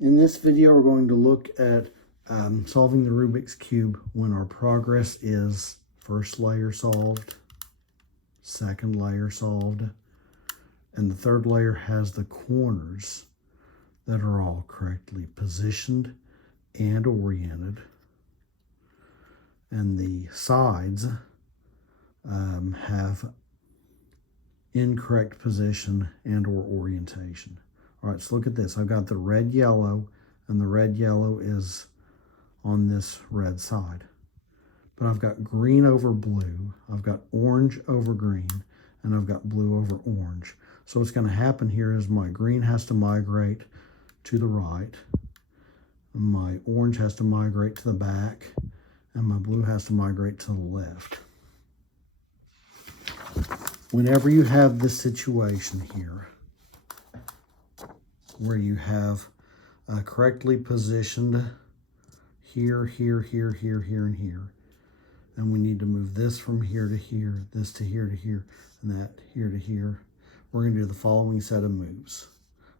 In this video, we're going to look at solving the Rubik's Cube when our progress is first layer solved, second layer solved, and the third layer has the corners that are all correctly positioned and oriented, and the sides have incorrect position and or orientation. All right, so look at this. I've got the red, yellow, and the red, yellow is on this red side. But I've got green over blue, I've got orange over green, and I've got blue over orange. So what's going to happen here is my green has to migrate to the right, my orange has to migrate to the back, and my blue has to migrate to the left. Whenever you have this situation here, where you have correctly positioned here, here, here, here, here, and here, and we need to move this from here to here, this to here to here, and that here to here, we're going to do the following set of moves.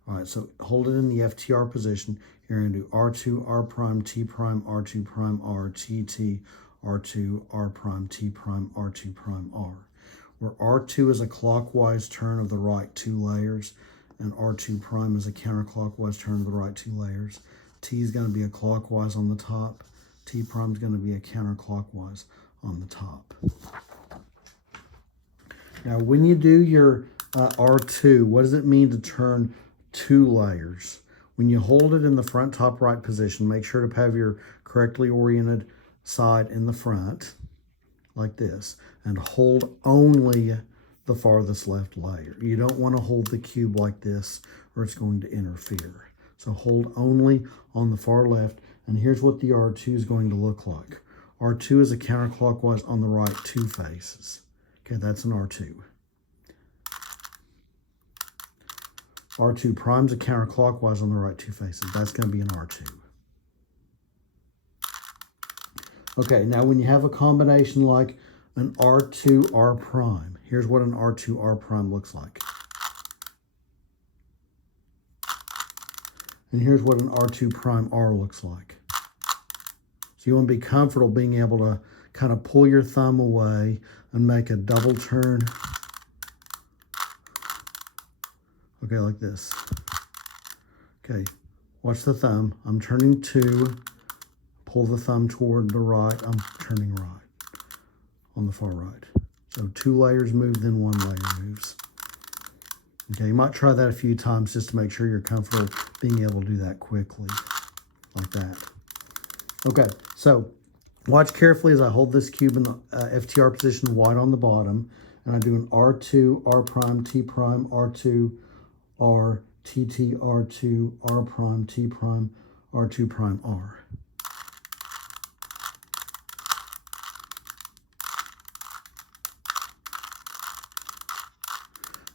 All right, so hold it in the FTR position. You're going to do R2, R prime, T prime, R2 prime, R, T, T, R2, R prime, T prime, R2 prime, R. Where R2 is a clockwise turn of the right two layers, and R2 prime is a counterclockwise turn of the right two layers. T is going to be a clockwise on the top. T prime is going to be a counterclockwise on the top. Now, when you do your R2, what does it mean to turn two layers? When you hold it in the front top right position, make sure to have your correctly oriented side in the front, like this, and hold only the farthest left layer. You don't want to hold the cube like this or it's going to interfere. So hold only on the far left, and here's what the R2 is going to look like. R2 is a counterclockwise on the right two faces. Okay, that's an R2. R2 prime's a counterclockwise on the right two faces. That's going to be an R2. Okay, now when you have a combination like an R2 R prime, here's what an R2 R prime looks like. And here's what an R2 prime R looks like. So you want to be comfortable being able to kind of pull your thumb away and make a double turn. Okay, like this. Okay, watch the thumb. I'm turning 2. Pull the thumb toward the right. I'm turning right on the far right. So 2 layers move, then 1 layer moves. Okay, you might try that a few times just to make sure you're comfortable being able to do that quickly, like that. Okay, so watch carefully as I hold this cube in the FTR position, white on the bottom, and I do an R2, R prime, T prime, R2, R, T, T, R2, R prime, T prime, R2 prime, R.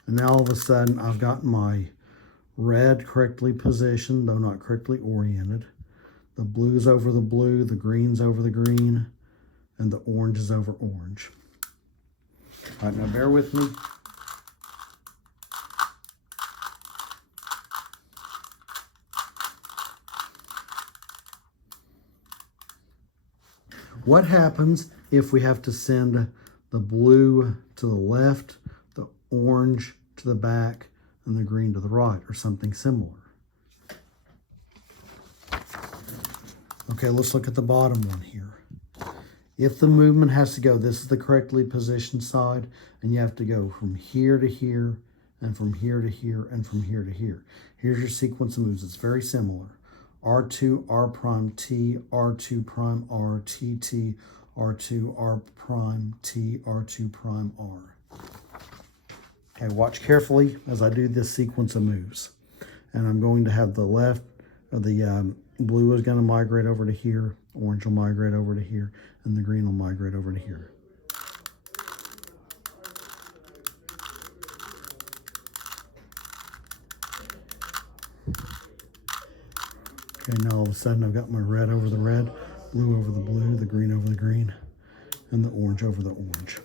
And now all of a sudden, I've got my red correctly positioned, though not correctly oriented. The blue's over the blue, the green's over the green, and the orange is over orange. All right, now bear with me. What happens if we have to send the blue to the left, the orange to the back, and the green to the right, or something similar? Okay, let's look at the bottom one here. If the movement has to go, this is the correctly positioned side, and you have to go from here to here, and from here to here, and from here to here. Here's your sequence of moves. It's very similar. R2, R prime, T, R2 prime, R, T, T, R2, R prime, T, R2 prime, R. Okay, watch carefully as I do this sequence of moves. And I'm going to have the left, the blue is going to migrate over to here, orange will migrate over to here, and the green will migrate over to here. Okay, now all of a sudden I've got my red over the red, blue over the blue, the green over the green, and the orange over the orange.